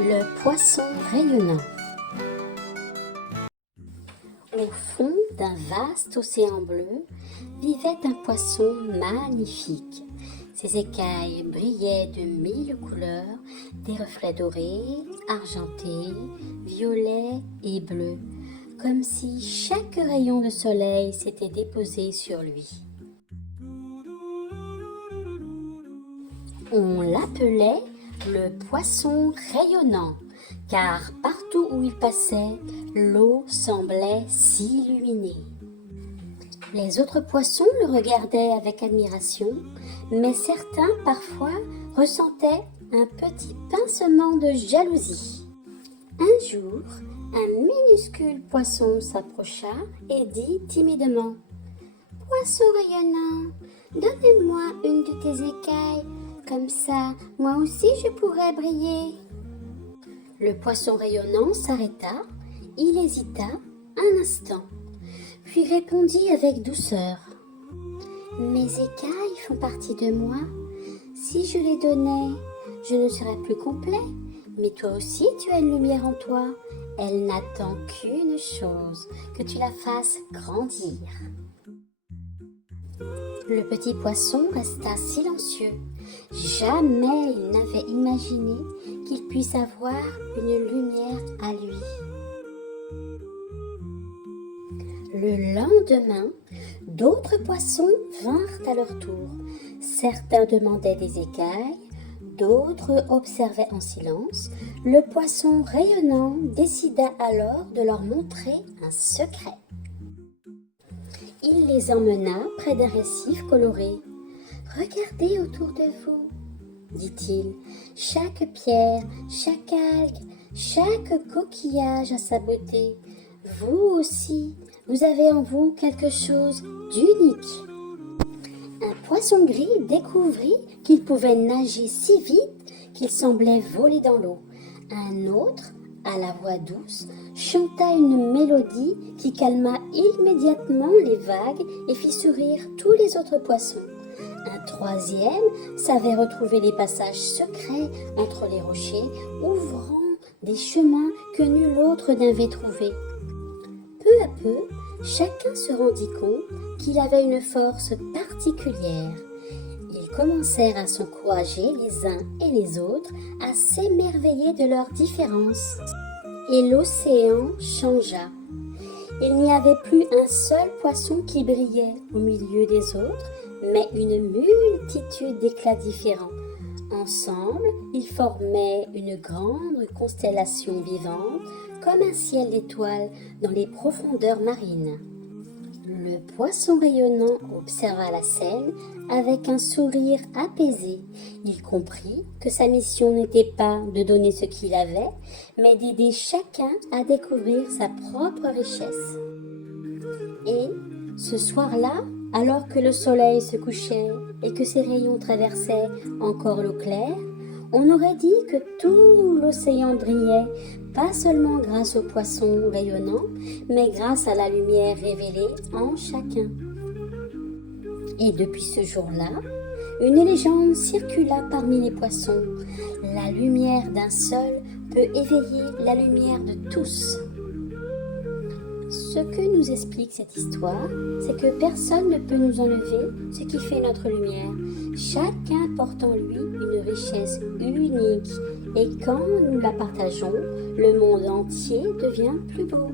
Le poisson rayonnant. Au fond d'un vaste océan bleu vivait un poisson magnifique. Ses écailles brillaient de 1000 couleurs, des reflets dorés, argentés, violets et bleus, comme si chaque rayon de soleil s'était déposé sur lui. On l'appelait le poisson rayonnant, car partout où il passait, l'eau semblait s'illuminer. Les autres poissons le regardaient avec admiration, mais certains parfois ressentaient un petit pincement de jalousie. Un jour, un minuscule poisson s'approcha et dit timidement « Poisson rayonnant, donne-moi une de tes écailles. Comme ça, moi aussi je pourrais briller. » Le poisson rayonnant s'arrêta, il hésita un instant, puis répondit avec douceur. « Mes écailles font partie de moi. Si je les donnais, je ne serais plus complet. Mais toi aussi tu as une lumière en toi. Elle n'attend qu'une chose, que tu la fasses grandir. » Le petit poisson resta silencieux. Jamais il n'avait imaginé qu'il puisse avoir une lumière à lui. Le lendemain, d'autres poissons vinrent à leur tour. Certains demandaient des écailles, d'autres observaient en silence. Le poisson rayonnant décida alors de leur montrer un secret. Il les emmena près d'un récif coloré. « Regardez autour de vous, dit-il. Chaque pierre, chaque algue, chaque coquillage a sa beauté. Vous aussi, vous avez en vous quelque chose d'unique. » Un poisson gris découvrit qu'il pouvait nager si vite qu'il semblait voler dans l'eau. Un autre, à la voix douce, chanta une mélodie qui calma immédiatement les vagues et fit sourire tous les autres poissons. Un troisième savait retrouver les passages secrets entre les rochers, ouvrant des chemins que nul autre n'avait trouvés. Peu à peu, chacun se rendit compte qu'il avait une force particulière. Ils commencèrent à s'encourager les uns et les autres, à s'émerveiller de leurs différences. Et l'océan changea. Il n'y avait plus un seul poisson qui brillait au milieu des autres, mais une multitude d'éclats différents. Ensemble, ils formaient une grande constellation vivante, comme un ciel d'étoiles dans les profondeurs marines. Le poisson rayonnant observa la scène avec un sourire apaisé. Il comprit que sa mission n'était pas de donner ce qu'il avait, mais d'aider chacun à découvrir sa propre richesse. Et, ce soir-là, alors que le soleil se couchait et que ses rayons traversaient encore l'eau claire, on aurait dit que tout l'océan brillait, pas seulement grâce aux poissons rayonnants, mais grâce à la lumière révélée en chacun. Et depuis ce jour-là, une légende circula parmi les poissons. La lumière d'un seul peut éveiller la lumière de tous. Ce que nous explique cette histoire, c'est que personne ne peut nous enlever ce qui fait notre lumière. Chacun porte en lui une richesse unique et quand nous la partageons, le monde entier devient plus beau.